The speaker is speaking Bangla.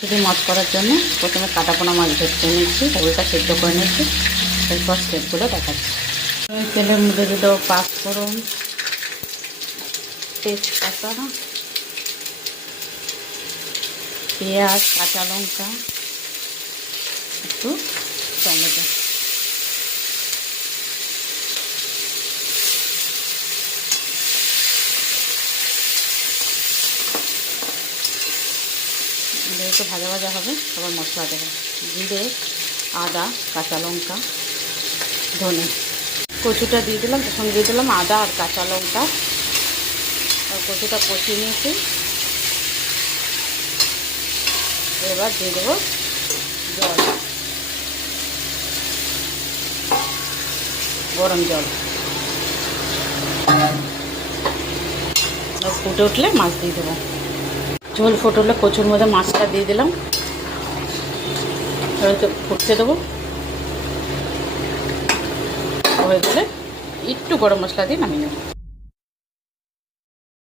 শুধু মাছ করার জন্য প্রথমে কাটাপোনা মাছ ভেজে নিচ্ছি, ওইটা সেদ্ধ করে নিচ্ছি, এরপর স্টেপগুলো দেখাচ্ছি। তেলের মধ্যে দিয়ে দেবো পাঁচফোড়ন, তেজপাতা, পেঁয়াজ, কাঁচা লঙ্কা, একটু টমেটো। একটু ভাজা ভাজা হবে, আবার মশলা দেবো জিরে, আদা, কাঁচা লঙ্কা, ধনে। কচুটা দিয়ে দিলাম, তখন দিয়ে দিলাম আদা আর কাঁচা লঙ্কা, আর কচুটা কষিয়ে নিয়েছি। এবার দিয়ে দেবো জল, গরম জল। ফুটে উঠলে মাছ দিয়ে দেবো। ঝোল ফুটে উঠলে কচুর মধ্যে মাছটা দিয়ে দিলাম, ফুটতে দেবো। হয়ে গেলে একটু গরম মশলা দিয়ে নামিয়ে নেব।